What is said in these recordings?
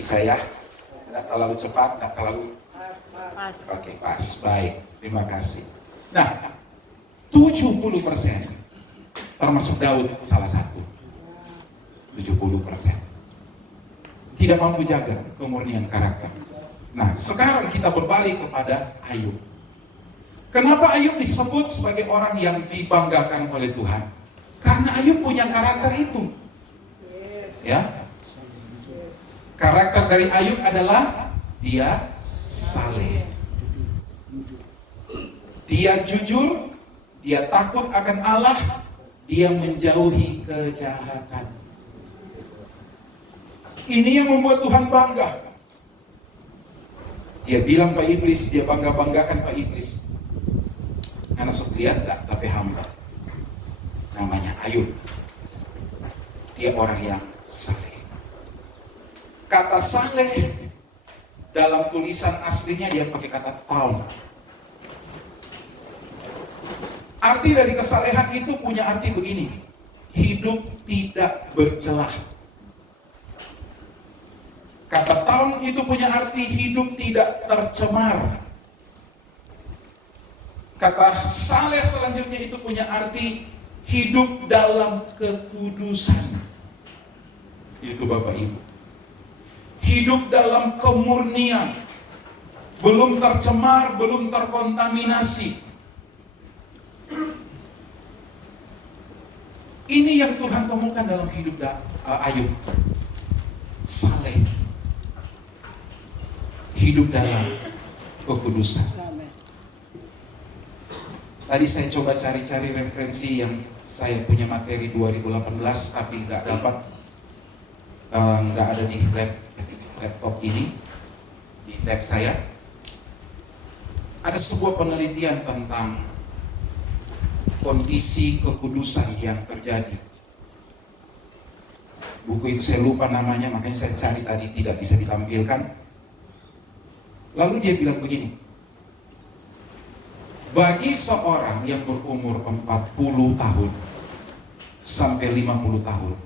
Bisa ya? Tidak terlalu cepat, tidak terlalu Pas. Oke, pas. Baik. Terima kasih. Nah, 70% termasuk Daud salah satu. 70% tidak mampu jaga kemurnian karakter. Nah, sekarang kita berbalik kepada Ayub. Kenapa Ayub disebut sebagai orang yang dibanggakan oleh Tuhan? Karena Ayub punya karakter itu. Ya. Karakter dari Ayub adalah dia saleh. Dia jujur, dia takut akan Allah, dia menjauhi kejahatan. Ini yang membuat Tuhan bangga. Dia bilang Pak Iblis, dia bangga-banggakan Pak Iblis. Karena lihat tak, tapi hamba. Namanya Ayub. Dia orang yang saleh. Kata saleh dalam tulisan aslinya dia pakai kata taun. Arti dari kesalehan itu punya arti begini. Hidup tidak bercelah. Kata taun itu punya arti hidup tidak tercemar. Kata saleh selanjutnya itu punya arti hidup dalam kekudusan. Itu Bapak Ibu. Hidup dalam kemurnian. Belum tercemar, belum terkontaminasi. Ini yang Tuhan temukan dalam hidup Ayub. Saleh. Hidup dalam kekudusan. Tadi saya coba cari-cari referensi yang saya punya materi 2018 tapi nggak dapat, nggak ada di laptop ini, di tab saya. Ada sebuah penelitian tentang kondisi kekudusan yang terjadi. Buku itu saya lupa namanya, makanya saya cari tadi tidak bisa ditampilkan. Lalu dia bilang begini, bagi seorang yang berumur 40 tahun sampai 50 tahun,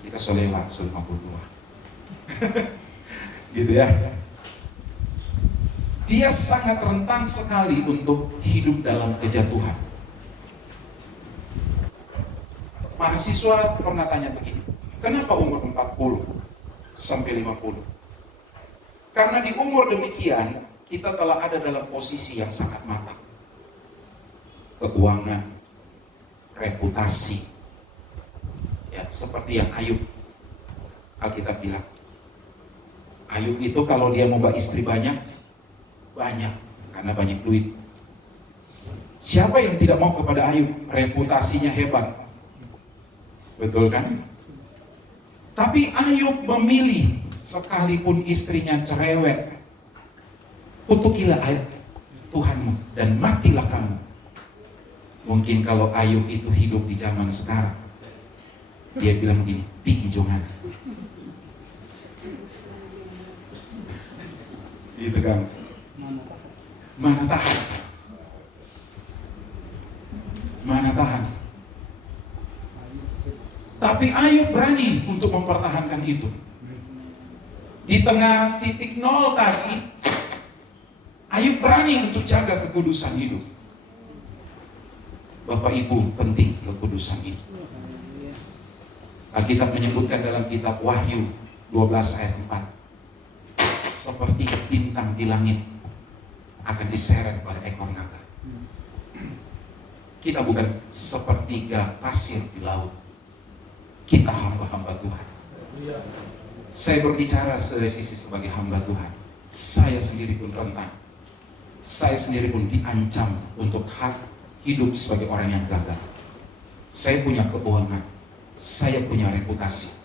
kita soleh langsung 52. Gitu ya. Dia sangat rentan sekali untuk hidup dalam kejatuhan. Mahasiswa pernah tanya begini, kenapa umur 40 sampai 50? Karena di umur demikian, kita telah ada dalam posisi yang sangat matang. Keuangan, reputasi, ya seperti yang Ayub. Alkitab bilang, Ayub itu kalau dia mau istri banyak, karena banyak duit. Siapa yang tidak mau kepada Ayub? Reputasinya hebat. Betul kan? Tapi Ayub memilih, sekalipun istrinya cerewet, kutukilah Tuhanmu dan matilah kamu. Mungkin kalau Ayub itu hidup di zaman sekarang, dia bilang gini, pigi jongan. Gitu kan? Mana tahan? Mana tahan? Tapi Ayub berani untuk mempertahankan itu. Di tengah titik nol tadi, Ayub berani untuk jaga kekudusan hidup. Bapak Ibu, penting kekudusan itu. Alkitab menyebutkan dalam kitab Wahyu 12 ayat 4, seperti bintang di langit akan diseret oleh ekor naga. Kita bukan sepertiga pasir di laut. Kita hamba-hamba Tuhan. Saya berbicara dari sisi sebagai hamba Tuhan. Saya sendiri pun rentan. Saya sendiri pun diancam untuk hidup sebagai orang yang gagal. Saya punya keuangan. Saya punya reputasi.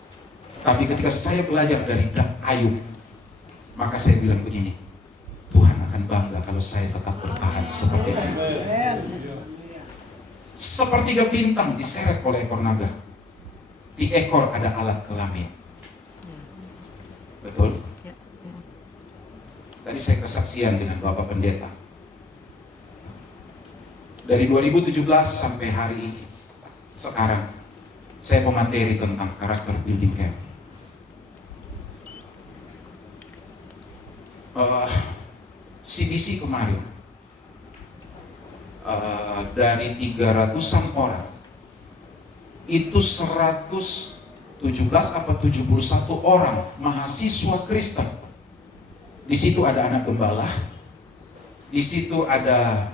Tapi ketika saya belajar dari Ayub, maka saya bilang begini, Tuhan akan bangga kalau saya tetap bertahan seperti Ayub. Sepertiga bintang diseret oleh ekor naga. Di ekor ada alat kelamin. Betul? Tadi saya kesaksian dengan Bapak Pendeta. Dari 2017 sampai hari ini, sekarang, saya pemateri tentang karakter building camp. CBC kemarin dari 300-an orang itu 117 apa 71 orang mahasiswa Kristen. Di situ ada anak gembala, di situ ada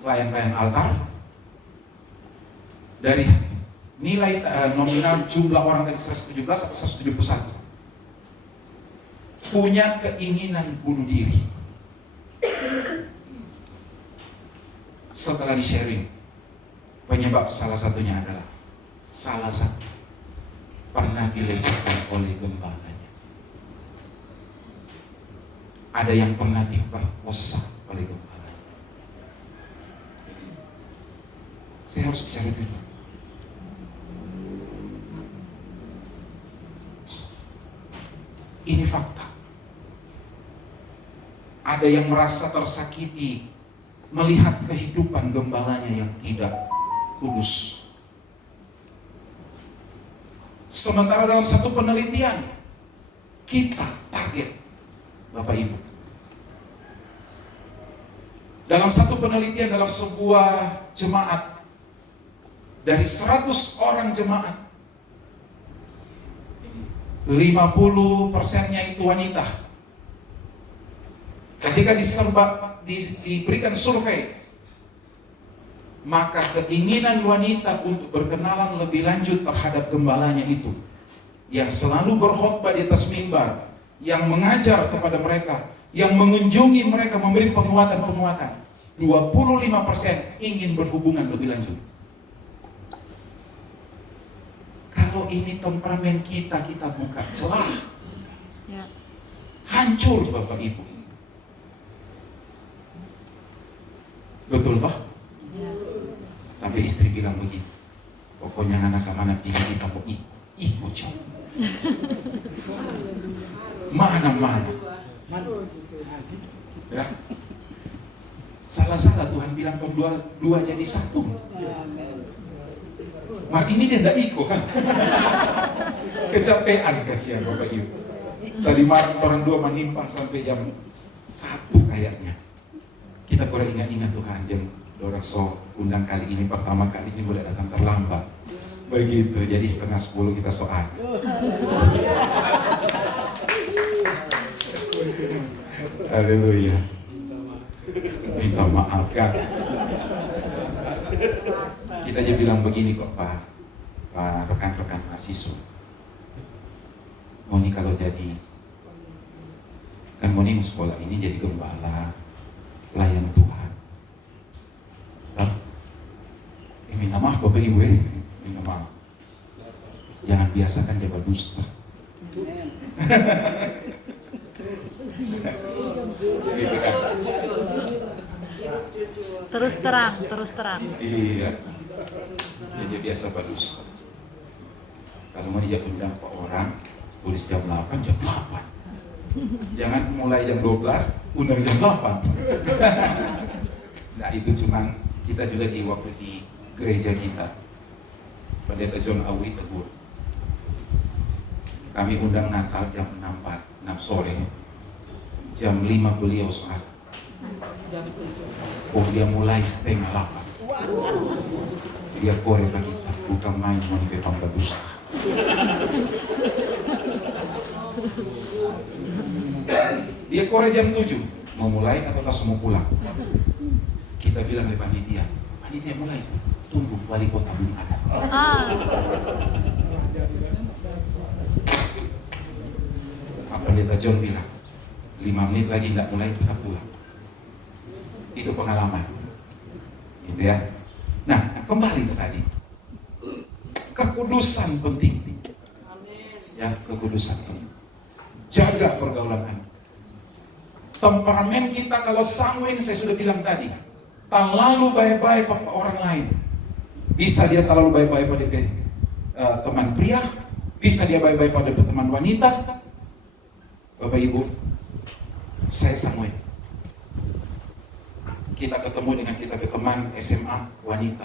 pelayan-pelayan altar. Dari nilai nominal jumlah orang dari 117 atau 171 punya keinginan bunuh diri. Setelah di-sharing, penyebab salah satunya adalah salah satu pernah dilecehkan oleh gembalanya. Ada yang pernah diperkosa oleh gembalanya. Saya harus bicara jujur. Ini fakta. Ada yang merasa tersakiti melihat kehidupan gembalanya yang tidak kudus. Sementara dalam satu penelitian, kita target, Bapak Ibu. Dalam satu penelitian dalam sebuah jemaat, dari 100 orang jemaat, 50%-nya itu wanita. Ketika diberikan survei, maka keinginan wanita untuk berkenalan lebih lanjut terhadap gembalanya itu, yang selalu berkhotbah di atas mimbar, yang mengajar kepada mereka, yang mengunjungi mereka, memberi penguatan-penguatan, 25% ingin berhubungan lebih lanjut. Kalau ini temperamen kita buka celah, hancur Bapak Ibu. Betul toh? Tapi istri bilang begini, pokoknya anak mana pilih kita mau ikut coba. Mana. Ya. Salah Tuhan bilang dua jadi satu. Mar ini dia tidak ikut kan? Kecapean kasihan Bapak Ibu. Tadi malam orang dua menimpa sampai jam 1 kayaknya. Kita kurang ingat Tuhan jam dorang undang kali ini, pertama kali ini boleh datang terlambat. Begitu, jadi 9:30 kita soal. Haleluya. Minta maaf kan. Kita aja bilang begini kok Pak rekan-rekan mahasiswa. Moni kalau jadi, kan Moni mau sekolah ini jadi gembala, pelayan Tuhan. Minta maaf Bapak Ibu minta maaf. Jangan biasakan jabat dusta. Gitu kan? Terus terang. Iya. Dia biasa badusta. Kalau mau dia undang ke orang, tulis jam 8, jam 8. Jangan mulai jam 12, undang jam 8. Nah itu cuman kita juga di waktu di gereja kita, Pendeta John Awi tegur. Kami undang Natal jam 6 sore, jam 5 beliau sholat. Oh dia mulai 7:30. Dia korek lagi kita, bukan main mau dipepang bagus. Dia korek jam 7, mau mulai atau langsung mau pulang. Kita bilang di panitia mulai, tunggu wali kota belum ada. Pendeta John bilang 5 menit lagi tidak mulai kita pulang. Itu pengalaman, gitu ya. Nah kembali ke tadi, kekudusan penting. Ya kekudusan. Jaga pergaulan Anda. Temperamen kita kalau sanguin, saya sudah bilang tadi, terlalu baik-baik pada orang lain. Bisa dia terlalu baik-baik pada teman pria, bisa dia baik-baik pada teman wanita. Bapak Ibu, saya sanguin. Kita ketemu dengan teman SMA wanita.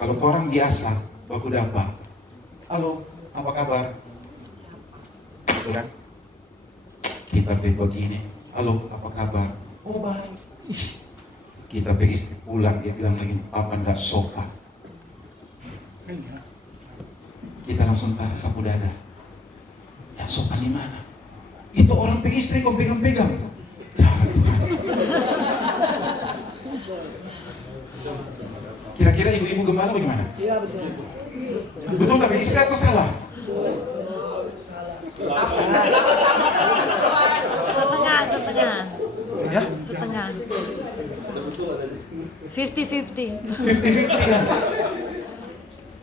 Kalau orang biasa, baku dapa, halo, apa kabar? Betul kan? Kita begini, halo apa kabar? Oh baik. Ih, kita istri pulang, dia bilang begini, papa nggak sopan. Kita langsung tarik sapu dada. Yang sopan di mana? Itu orang istri kau pegang-pegang. Ya Tuhan. Kira-kira ibu-ibu gembala bagaimana? Iya betul. Betul tapi istri atau salah? Setengah. Ya? Setengah. 50-50. 50-50 kan?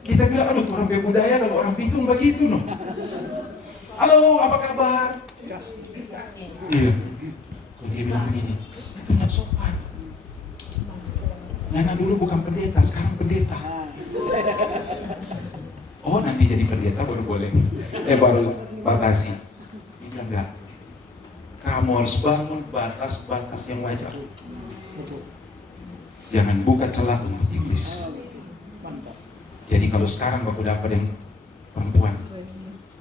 Kita bilang, aduh orang budaya kalau orang Bitung begitu no. Halo, apa kabar? Iya. Kalau dia bilang begini, itu nggak sopan. Nana dulu bukan pendeta, sekarang pendeta. Oh nanti jadi pendeta baru boleh. Baru batasi. Dia bilang enggak. Kamu harus bangun batas-batas yang wajar. Jangan buka celah untuk iblis. Jadi kalau sekarang aku dapat yang perempuan,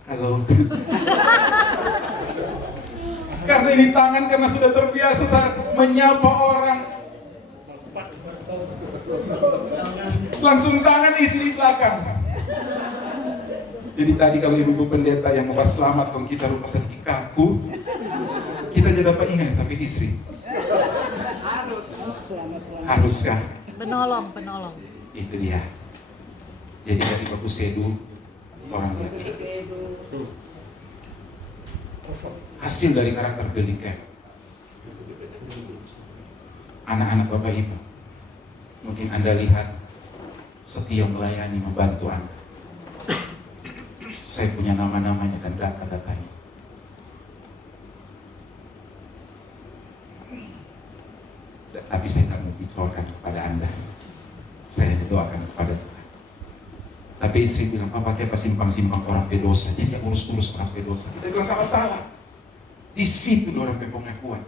halo. Karena ini tangan karena sudah terbiasa menyapa orang. Langsung tangan isi di belakang. Jadi tadi kalau ibu pendeta yang mau selamat kalau kita lupa sedikit kaku, kita jadi dapat ingat tapi istri. Haruskah? Penolong. Itu dia. Jadi dari baku sedu orang lagi. Hasil dari karakter building camp. Anak-anak Bapak Ibu, mungkin Anda lihat setia melayani membantu Anda. Saya punya nama-namanya dan data-datanya. Tapi saya tidak mau bicarkan kepada Anda. Saya doakan kepada Tuhan. Tapi istri bilang, papa kayak simpang-simpang orang pedosa. Dia urus-urus orang pedosa. Kita bilang salah-salah. Di situ orang pepongnya kuat.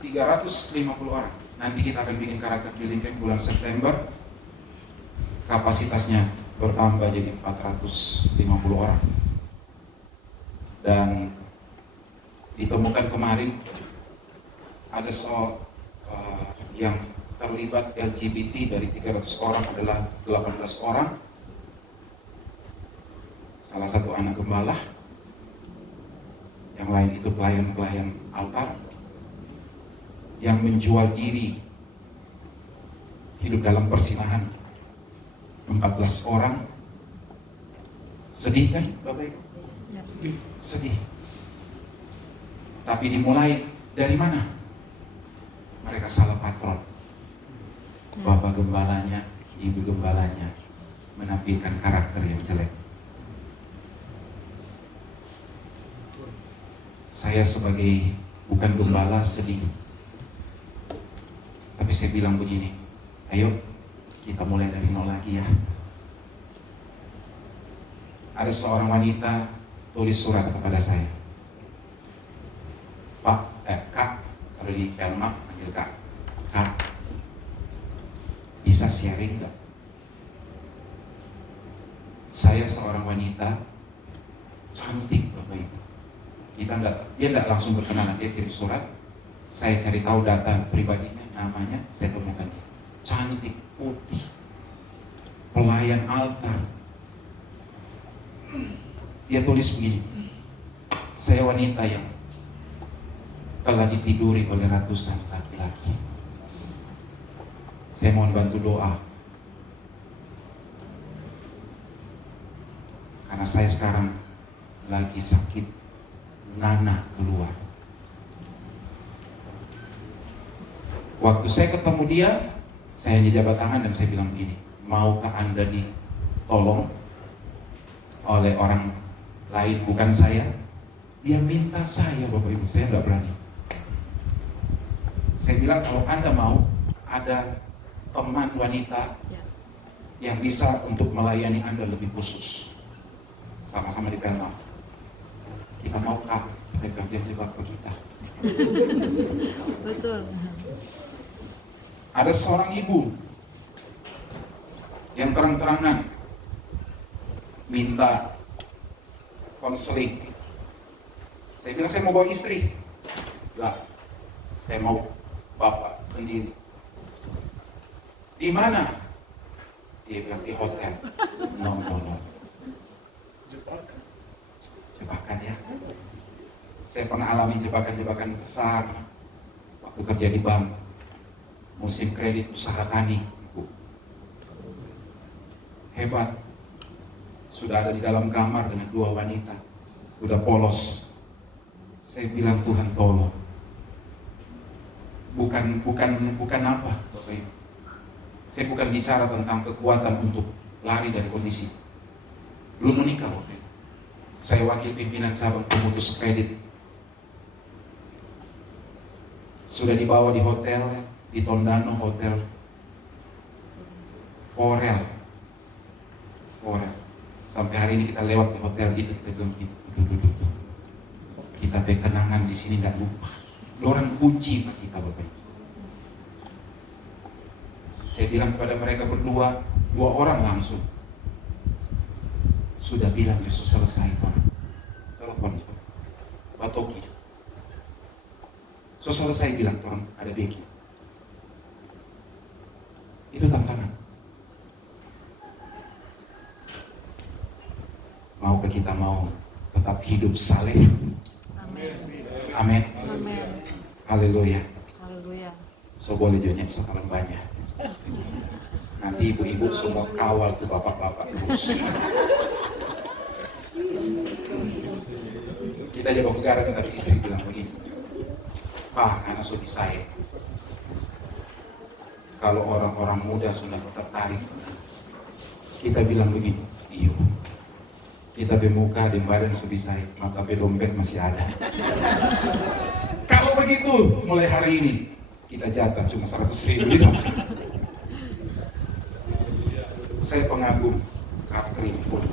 350 orang. Nanti kita akan bikin karakter building camp bulan September. Kapasitasnya bertambah jadi 450 orang. Dan ditemukan kemarin ada yang terlibat LGBT dari 300 orang adalah 18 orang. Salah satu anak gembala, yang lain itu pelayan-pelayan altar yang menjual diri hidup dalam persinahan. 14 orang. Sedih kan Bapak Ibu? Sedih. Tapi dimulai dari mana? Mereka salah patron. Bapak gembalanya, ibu gembalanya menampilkan karakter yang jelek. Saya sebagai bukan gembala sedih. Tapi saya bilang begini, ayo kita mulai dari nol lagi ya. Ada seorang wanita tulis surat kepada saya. Kak, kalau di Kelma panggil Kak. Kak, bisa sharing nggak? Saya seorang wanita cantik Bapak Ibu. Dia nggak langsung berkenalan, dia kirim surat. Saya cari tahu data pribadinya, namanya, saya temukan dia. Cantik, putih, pelayan altar. Dia tulis begini, saya wanita yang telah ditiduri oleh ratusan laki-laki. Saya mohon bantu doa. Karena saya sekarang lagi sakit nanah keluar. Waktu saya ketemu dia, saya hanya jabat tangan dan saya bilang begini, maukah Anda ditolong oleh orang lain bukan saya? Dia minta saya Bapak Ibu, saya nggak berani. Saya bilang kalau Anda mau, ada teman wanita yang bisa untuk melayani Anda lebih khusus. Sama-sama di Pelma. Kita mau Kak, kita gantian jebak ke kita. Betul. Ada seorang ibu yang terang-terangan minta konseling Saya bilang saya mau bawa istri. Enggak, saya mau bapak sendiri. Di mana? Dia bilang di hotel. No. Jebakan ya. Saya pernah alami jebakan-jebakan besar waktu kerja di bank. Musim kredit usaha tani. Hebat. Sudah ada di dalam kamar dengan 2 wanita. Udah polos. Saya bilang Tuhan tolong. Bukan apa, Bapak Ibu. Saya bukan bicara tentang kekuatan untuk lari dari kondisi. Belum menikah waktu itu. Saya wakil pimpinan cabang pemutus kredit. Sudah dibawa di hotel, di Tondano Hotel Forel. Sampai hari ini kita lewat di hotel itu, kita bilang duduk. Kita berkenangan di sini dan lupa. Orang kunci Pak kita, Bapak Ibu. Saya bilang kepada mereka berdua, 2 orang langsung. Sudah bilang Yesus selesai, Pak. Telepon Batoki. So selesai bilang, orang ada beki. Itu tantangan. Maukah kita mau tetap hidup saleh? Amin. Haleluya. So boleh jonya sekarang banyak. Nanti ibu-ibu semua kawal tuh bapak-bapak terus. Kita jaga negara tapi istri bilang begini. Pak, anak suami saya. Kalau orang-orang muda sudah tertarik, kita bilang begini, iya. Kita bermuka di badan suami saya, maka dompet masih ada. Kalau begitu, mulai hari ini kita jatah cuma 100.000 gitu. Saya pengagum Katrin pun.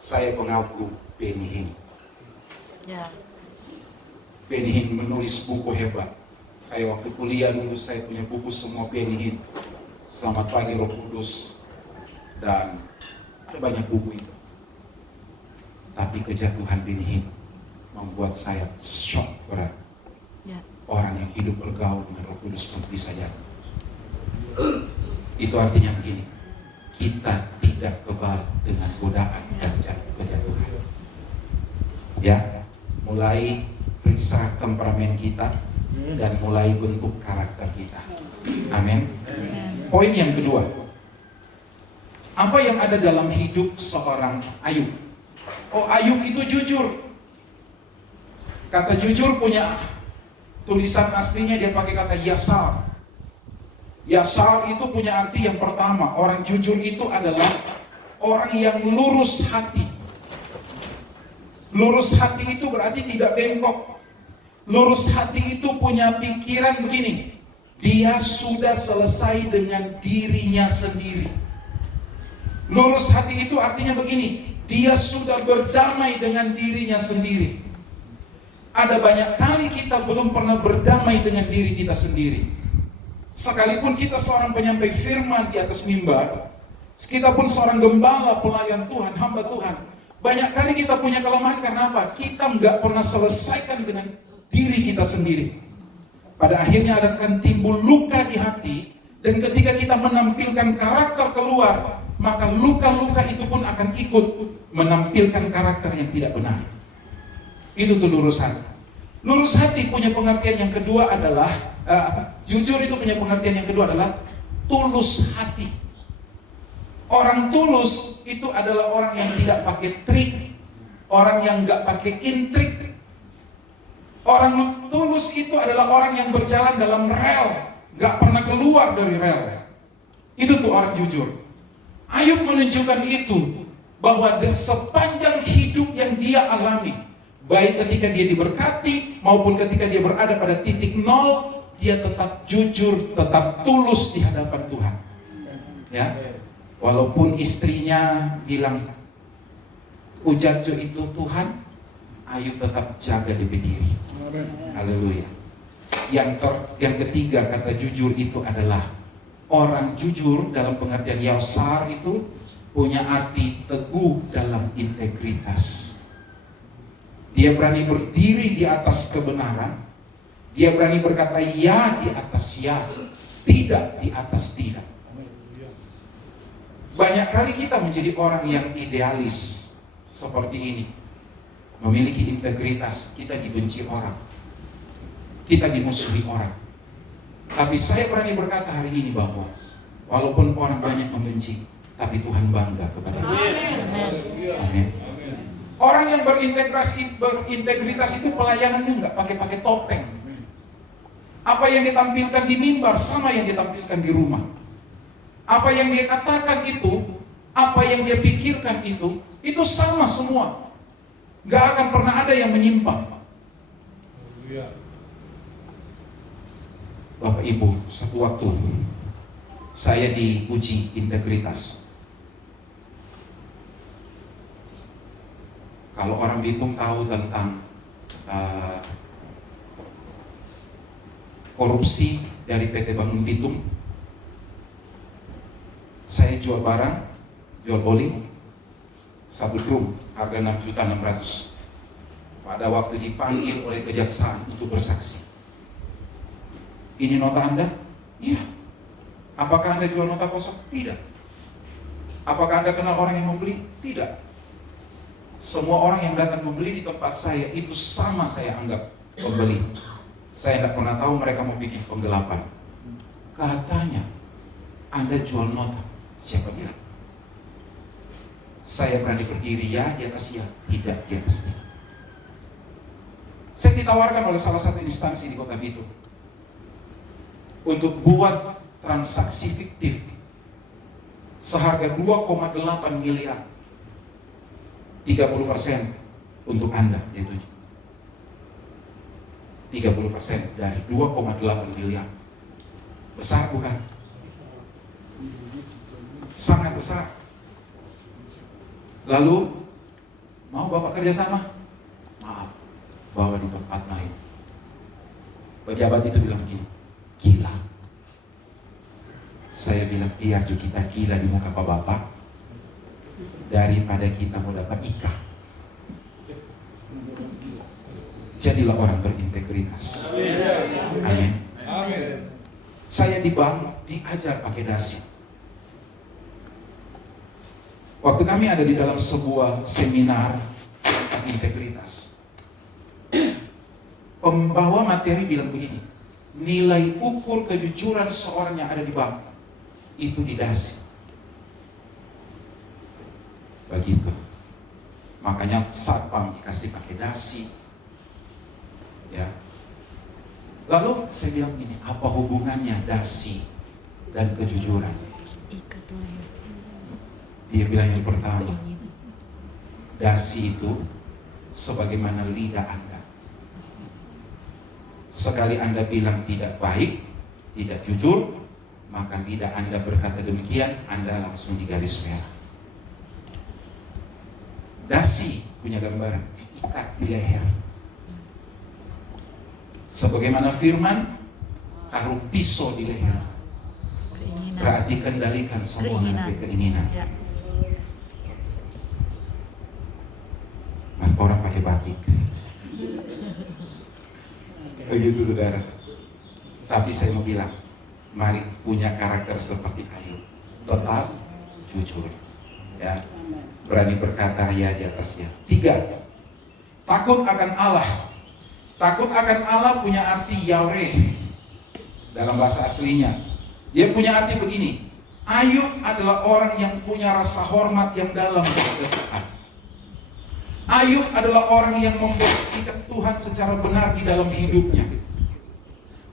Saya pengagum Benny Hinn. Ya. Benny Hinn menulis buku hebat. Saya waktu kuliah dulu saya punya buku semua Benny Hinn. Selamat Pagi Roh Kudus dan ada banyak buku itu. Tapi kejatuhan Benny Hinn membuat saya shock berat. Ya. Orang yang hidup bergaul dengan Roh Kudus pun bisa jatuh. Itu artinya begini, kita tidak kebal dengan godaan dan kejatuhan. Ya, mulai periksa temperamen kita dan mulai bentuk karakter kita. Amin. Poin yang kedua, apa yang ada dalam hidup seorang Ayub? Oh, Ayub itu jujur. Kata jujur punya tulisan aslinya dia pakai kata yasar. Yasar itu punya arti yang pertama, orang jujur itu adalah orang yang lurus hati. Lurus hati itu berarti tidak bengkok. Lurus hati itu punya pikiran begini, dia sudah selesai dengan dirinya sendiri. Lurus hati itu artinya begini, dia sudah berdamai dengan dirinya sendiri. Ada banyak kali kita belum pernah berdamai dengan diri kita sendiri. Sekalipun kita seorang penyampai firman di atas mimbar, kita pun seorang gembala, pelayan Tuhan, hamba Tuhan, banyak kali kita punya kelemahan. Karena apa? Kita nggak pernah selesaikan dengan diri kita sendiri. Pada akhirnya akan timbul luka di hati, dan ketika kita menampilkan karakter keluar, maka luka-luka itu pun akan ikut menampilkan karakter yang tidak benar. Itu tuh lurus hati. Lurus hati punya pengertian yang kedua adalah jujur itu punya pengertian yang kedua adalah tulus hati. Orang tulus itu adalah orang yang tidak pakai trik, orang yang nggak pakai intrik. Orang tulus itu adalah orang yang berjalan dalam rel, nggak pernah keluar dari rel. Itu tuh orang jujur. Ayub menunjukkan itu, bahwa sepanjang hidup yang dia alami, baik ketika dia diberkati maupun ketika dia berada pada titik nol, dia tetap jujur, tetap tulus di hadapan Tuhan. Ya, walaupun istrinya bilang ujanjo itu Tuhan, Ayub tetap jaga di berdiri. Haleluya. Yang ketiga kata jujur itu adalah orang jujur dalam pengertian yasar itu punya arti teguh dalam integritas. Dia berani berdiri di atas kebenaran. Dia berani berkata ya di atas ya, tidak di atas tidak. Banyak kali kita menjadi orang yang idealis seperti ini, memiliki integritas. Kita dibenci orang, kita dimusuhi orang. Tapi saya berani berkata hari ini bahwa walaupun orang banyak membenci, tapi Tuhan bangga kepada kita. Amin. Orang yang berintegritas itu pelayanannya nggak pakai topeng. Apa yang ditampilkan di mimbar sama yang ditampilkan di rumah. Apa yang dia katakan itu, apa yang dia pikirkan itu sama semua. Nggak akan pernah ada yang menyimpang. Bapak Ibu, satu waktu saya diuji integritas. Kalau orang Bitung tahu tentang korupsi dari PT Bangun Bitung, saya jual barang, jual oli, satu drum harga 6.600.000. Pada waktu dipanggil oleh kejaksaan untuk bersaksi, ini nota Anda? Iya. Apakah Anda jual nota kosong? Tidak. Apakah Anda kenal orang yang membeli? Tidak. Semua orang yang datang membeli di tempat saya itu sama saya anggap pembeli. Saya tidak pernah tahu mereka mau bikin penggelapan. Katanya Anda jual nota. Siapa bilang? Saya berani berdiri ya di atas ya, tidak di atas tidak. Saya ditawarkan oleh salah satu instansi di Kota Bitung untuk buat transaksi fiktif seharga 2,8 miliar. 30% untuk Anda, dia tuju. 30% dari 2,8 miliar. Besar bukan? Sangat besar. Lalu, mau Bapak kerjasama? Maaf, bawa di tempat lain. Pejabat itu bilang begini, gila. Saya bilang, biar juga kita gila di muka Pak Bapak daripada kita mau dapat ikan. Jadilah orang berintegritas. Amin. Saya diajar pakai dasi. Waktu kami ada di dalam sebuah seminar tentang integritas, pembawa materi bilang begini, nilai ukur kejujuran seorang yang ada di bangku itu di dasi. Begitu. Makanya satpam dikasih pakai dasi. Ya. Lalu saya bilang gini, apa hubungannya dasi dan kejujuran? Dia bilang yang pertama, dasi itu sebagaimana lidah Anda. Sekali Anda bilang tidak baik, tidak jujur, maka lidah Anda berkata demikian, Anda langsung digaris merah. Dasi punya gambaran, diikat di leher. Sebagaimana firman, taruh pisau di leher. Berarti kendalikan semua keinginan. Ya. Orang pakai batik. Begitu saudara. Tapi saya mau bilang, mari punya karakter seperti Ayub. Tetap jujur. Ya. Berani berkata ya di atasnya. 3. Takut akan Allah. Takut akan Allah punya arti Yahweh dalam bahasa aslinya. Dia punya arti begini. Ayub adalah orang yang punya rasa hormat yang dalam kepada Tuhan. Ayub adalah orang yang membuat ikat Tuhan secara benar di dalam hidupnya.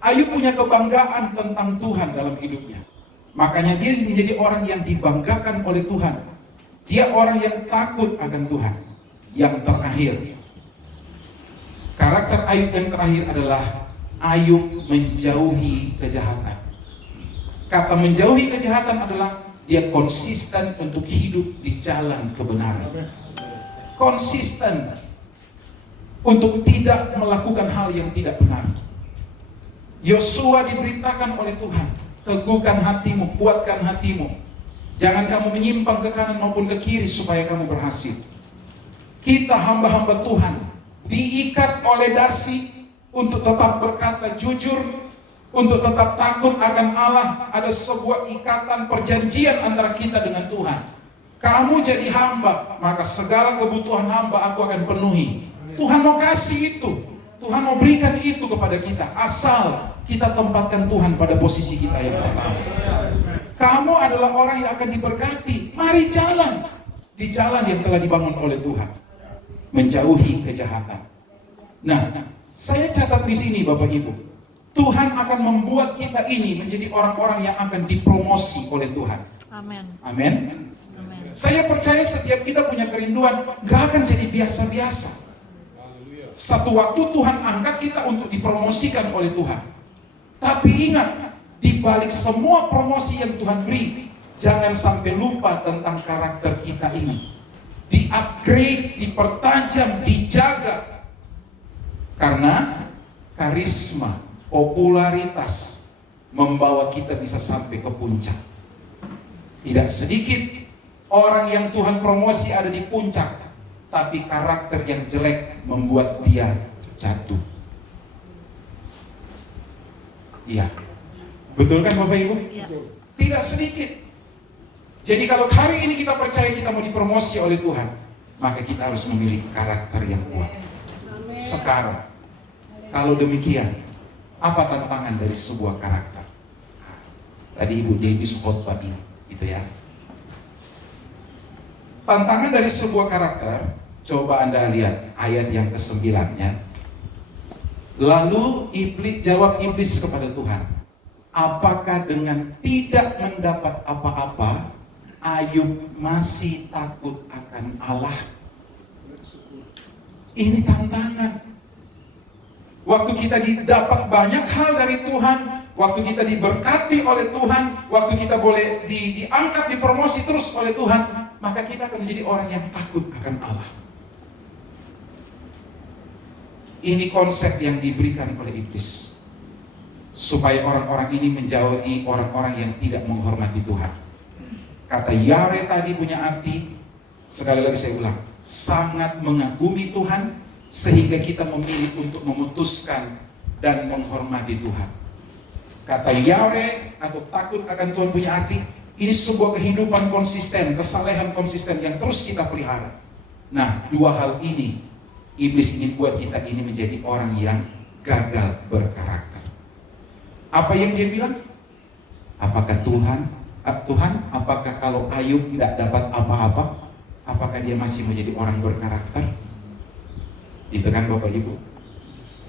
Ayub punya kebanggaan tentang Tuhan dalam hidupnya. Makanya dia menjadi orang yang dibanggakan oleh Tuhan. Dia orang yang takut akan Tuhan. Yang terakhir, karakter Ayub yang terakhir adalah Ayub menjauhi kejahatan. Kata menjauhi kejahatan adalah dia konsisten untuk hidup di jalan kebenaran. Konsisten untuk tidak melakukan hal yang tidak benar. Yosua diberitakan oleh Tuhan, teguhkan hatimu, kuatkan hatimu. Jangan kamu menyimpang ke kanan maupun ke kiri supaya kamu berhasil. Kita hamba-hamba Tuhan diikat oleh dasi untuk tetap berkata jujur, untuk tetap takut akan Allah. Ada sebuah ikatan perjanjian antara kita dengan Tuhan. Kamu jadi hamba, maka segala kebutuhan hamba aku akan penuhi. Tuhan mau kasih itu, Tuhan mau berikan itu kepada kita, asal kita tempatkan Tuhan pada posisi kita yang pertama. Kamu adalah orang yang akan diberkati. Mari jalan di jalan yang telah dibangun oleh Tuhan, menjauhi kejahatan. Nah, saya catat di sini Bapak Ibu, Tuhan akan membuat kita ini menjadi orang-orang yang akan dipromosi oleh Tuhan. Amin. Amin. Amin. Saya percaya setiap kita punya kerinduan, gak akan jadi biasa-biasa. Satu waktu Tuhan angkat kita untuk dipromosikan oleh Tuhan. Tapi ingat, di balik semua promosi yang Tuhan beri, jangan sampai lupa tentang karakter kita ini. Di-upgrade, dipertajam, dijaga. Karena karisma, popularitas membawa kita bisa sampai ke puncak. Tidak sedikit orang yang Tuhan promosi ada di puncak, tapi karakter yang jelek membuat dia jatuh. Iya. Betul kan Bapak Ibu? Ya. Tidak sedikit. Jadi kalau hari ini kita percaya kita mau dipromosi oleh Tuhan, maka kita harus memiliki karakter yang kuat. Sekarang, kalau demikian, apa tantangan dari sebuah karakter? Tadi Ibu Davis khotbah ini, gitu ya. Tantangan dari sebuah karakter, coba Anda lihat ayat yang ke-9-nya. Lalu jawab iblis kepada Tuhan, apakah dengan tidak mendapat apa-apa, Ayub masih takut akan Allah? Ini tantangan. Waktu kita didapat banyak hal dari Tuhan, waktu kita diberkati oleh Tuhan, waktu kita boleh diangkat, dipromosi terus oleh Tuhan, maka kita akan menjadi orang yang takut akan Allah. Ini konsep yang diberikan oleh iblis, supaya orang-orang ini menjauhi orang-orang yang tidak menghormati Tuhan. Kata Yare tadi punya arti, sekali lagi saya ulang, sangat mengagumi Tuhan, sehingga kita memilih untuk memutuskan dan menghormati Tuhan. Kata Yare atau takut akan Tuhan punya arti, ini sebuah kehidupan konsisten, kesalehan konsisten yang terus kita pelihara. Nah, dua hal ini iblis ingin buat kita ini menjadi orang yang gagal berkarakter. Apa yang dia bilang? Apakah Tuhan, apakah kalau Ayub tidak dapat apa-apa, apakah dia masih menjadi orang berkarakter? Itu kan Bapak Ibu.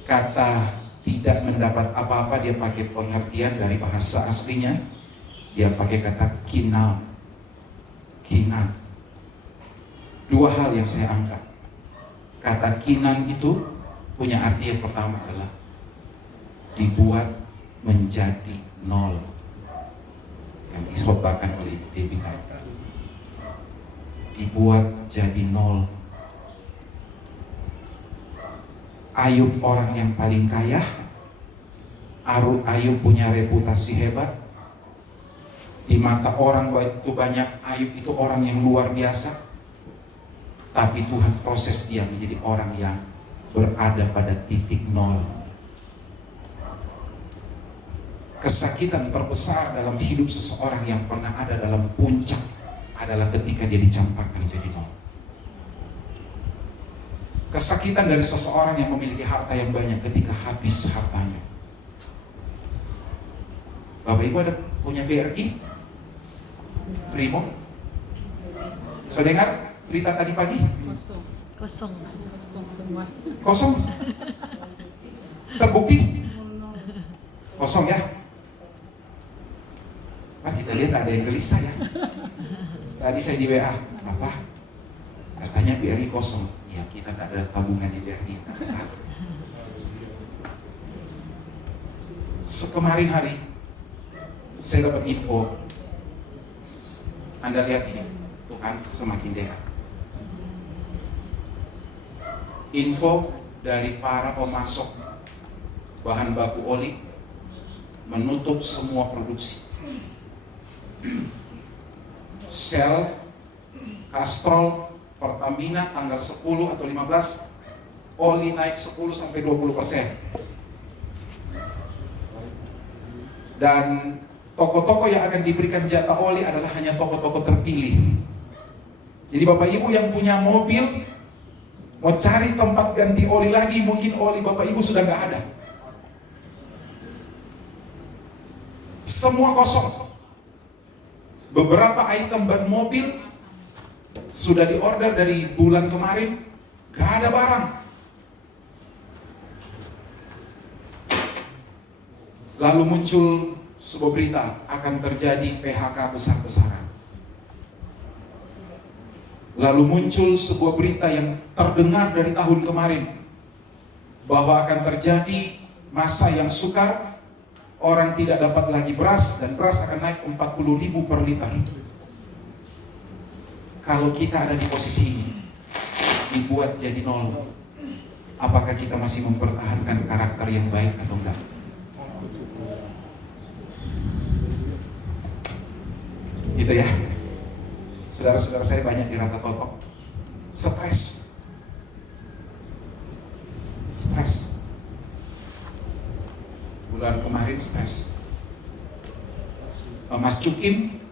Kata tidak mendapat apa-apa, dia pakai pengertian dari bahasa aslinya. Dia pakai kata kinam. Kinam. Dua hal yang saya angkat. Kata kinan itu punya arti yang pertama adalah dibuat menjadi nol, yang disotakan oleh Ibu Dewi tadi. Dibuat jadi nol. Ayub orang yang paling kaya, Ayub punya reputasi hebat. Di mata orang waktu banyak, Ayub itu orang yang luar biasa. Tapi Tuhan proses dia menjadi orang yang berada pada titik nol. Kesakitan terbesar dalam hidup seseorang yang pernah ada dalam puncak adalah ketika dia dicampakkan jadi nol. Kesakitan dari seseorang yang memiliki harta yang banyak ketika habis hartanya. Bapak Ibu ada punya BRI? Primo? Saya dengar berita tadi pagi? Kosong semua. Kosong? Terbukti? Kosong ya? Kan kita lihat ada yang gelisah ya. Tadi saya di WA, apa? Katanya BRI kosong. Ya kita tak ada tabungan di BRI, tak salah. Sekemarin hari saya dapat info. Anda lihat ini, Tuhan semakin dekat. Info dari para pemasok bahan baku oli menutup semua produksi. Shell, Castrol, Pertamina tanggal 10 atau 15 oli naik 10-20%. Dan toko-toko yang akan diberikan jatah oli adalah hanya toko-toko terpilih. Jadi Bapak Ibu yang punya mobil, mau cari tempat ganti oli lagi, mungkin oli Bapak Ibu sudah nggak ada. Semua kosong. Beberapa item ban mobil sudah diorder dari bulan kemarin, nggak ada barang. Lalu muncul sebuah berita akan terjadi PHK besar-besaran. Lalu muncul sebuah berita yang terdengar dari tahun kemarin bahwa akan terjadi masa yang sukar, orang tidak dapat lagi beras dan beras akan naik 40.000 per liter. Kalau kita ada di posisi ini, dibuat jadi nol, apakah kita masih mempertahankan karakter yang baik atau enggak? Gitu ya. Saudara-saudara saya banyak di Rata Totok stres. Bulan kemarin stres. Mas Cukim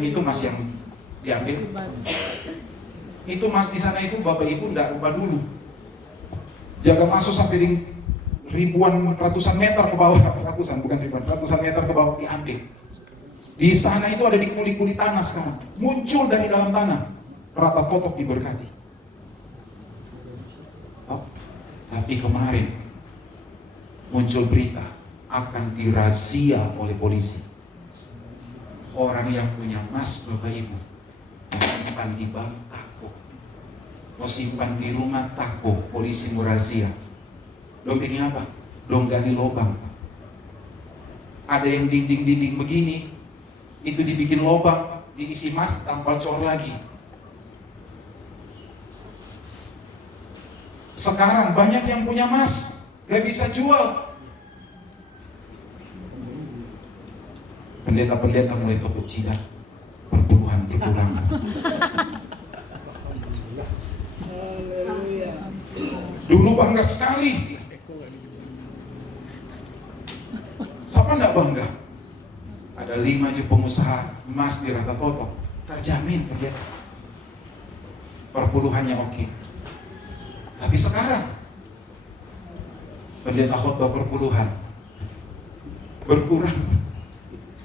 itu mas yang diambil. Itu mas di sana itu Bapak Ibu enggak ubah dulu. Jaga masuk sampai di ratusan meter ke bawah, ratusan meter ke bawah diambil. Di sana itu ada di kuli-kuli tanah sekarang. Muncul dari dalam tanah. Rata Totok diberkati. Oh, tapi kemarin muncul berita akan dirazia oleh polisi. Orang yang punya emas Bapak Ibu simpan di bank takut, mau simpan di rumah takut, polisi merazia. Dong bikin apa? Dong gali lubang. Ada yang dinding-dinding begini, itu dibikin lubang, diisi emas, tampal cor lagi. Sekarang banyak yang punya emas, gak bisa jual. Pendeta-pendeta mulai tepuk jidat, perpuluhan berkurang. Dulu bangga sekali. Siapa enggak bangga? Ada 5 pengusaha emas di Rata Totok, terjamin pendeta. Perpuluhannya oke. Tapi sekarang pendeta khotbah perpuluhan berkurang.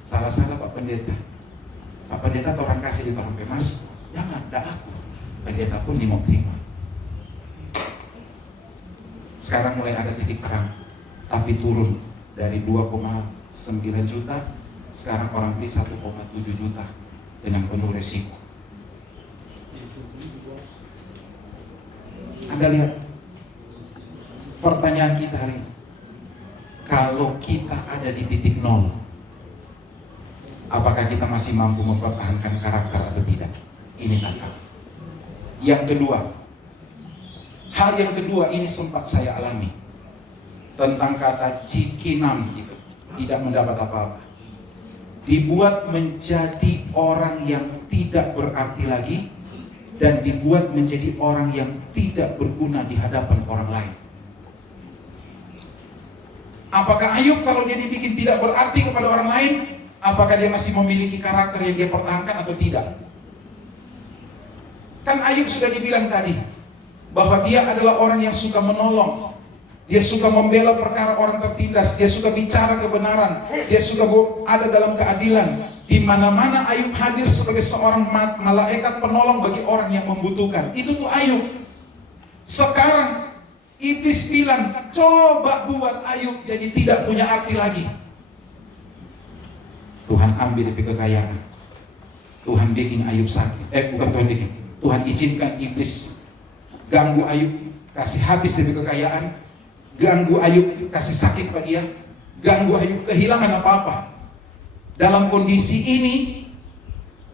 Salah-salah Pak Pendeta. Pak Pendeta orang kasih di orang emas, jangan, tidak aku. Pendeta pun terima. Sekarang mulai ada titik terang, tapi turun dari 2,9 juta, sekarang orang beli 1,7 juta dengan penuh resiko. Anda lihat, pertanyaan kita hari ini, kalau kita ada di titik nol, apakah kita masih mampu mempertahankan karakter atau tidak? Ini tantangan. Hal yang kedua ini sempat saya alami tentang kata cikinam itu, tidak mendapat apa-apa. Dibuat menjadi orang yang tidak berarti lagi dan dibuat menjadi orang yang tidak berguna di hadapan orang lain. Apakah Ayub kalau dia dibikin tidak berarti kepada orang lain, apakah dia masih memiliki karakter yang dia pertahankan atau tidak? Kan Ayub sudah dibilang tadi bahwa dia adalah orang yang suka menolong, dia suka membela perkara orang tertindas, dia suka bicara kebenaran, dia suka ada dalam keadilan. Di mana-mana Ayub hadir sebagai seorang malaikat penolong bagi orang yang membutuhkan. Itu tuh Ayub. Sekarang iblis bilang, coba buat Ayub jadi tidak punya arti lagi. Tuhan ambil dari kekayaan. Tuhan bikin Ayub sakit. Bukan Tuhan bikin. Tuhan izinkan iblis ganggu Ayub, kasih habis dari kekayaan, ganggu Ayub, kasih sakit bagi dia, ganggu Ayub kehilangan apa-apa. Dalam kondisi ini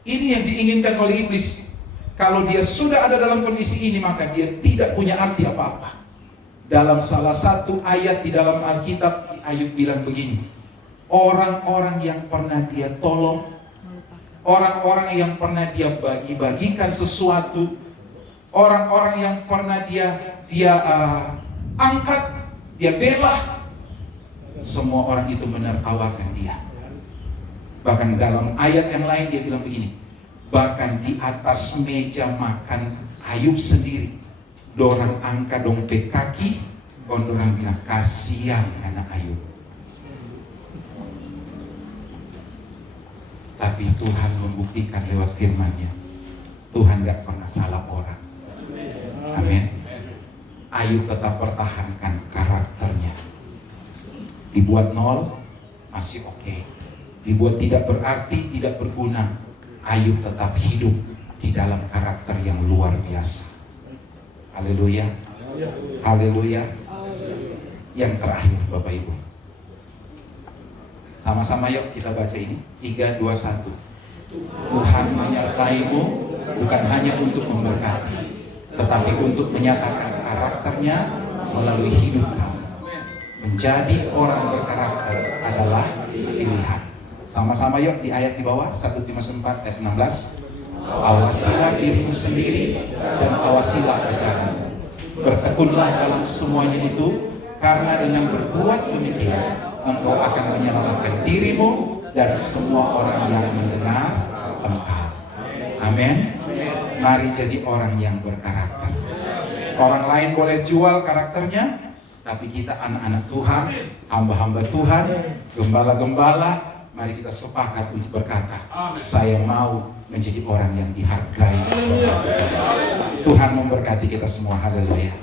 yang diinginkan oleh iblis. Kalau dia sudah ada dalam kondisi ini, maka dia tidak punya arti apa-apa. Dalam salah satu ayat di dalam Alkitab, Ayub bilang begini, orang-orang yang pernah dia tolong, orang-orang yang pernah dia bagi-bagikan sesuatu, orang-orang yang pernah dia angkat, dia bela, semua orang itu menertawakan dia. Bahkan dalam ayat yang lain dia bilang begini, bahkan di atas meja makan Ayub sendiri, dorang angkat dompet kaki, dorang bilang kasihan anak Ayub. Tapi Tuhan membuktikan lewat firman-Nya, Tuhan gak pernah salah orang. Amin. Ayub tetap pertahankan karakternya. Dibuat nol, masih oke. Dibuat tidak berarti, tidak berguna, Ayub tetap hidup di dalam karakter yang luar biasa. Haleluya. Haleluya. Yang terakhir Bapak Ibu, sama-sama yuk kita baca ini. 3, 2, 1. Tuhan menyertaimu bukan hanya untuk memberkati, tetapi untuk menyatakan karakternya melalui hidup kamu. Menjadi orang berkarakter adalah pilihan. Sama-sama yuk di ayat di bawah, 1 Timotius 4 ayat 16. Awasilah dirimu sendiri dan awasilah ajaranmu. Bertekunlah dalam semuanya itu, karena dengan berbuat demikian engkau akan menyelamatkan dirimu dan semua orang yang mendengar engkau. Amin. Mari jadi orang yang berkarakter. Orang lain boleh jual karakternya, tapi kita anak-anak Tuhan, hamba-hamba Tuhan, gembala-gembala, mari kita sepakat untuk berkata, saya mau menjadi orang yang dihargai. Tuhan memberkati kita semua. Haleluya.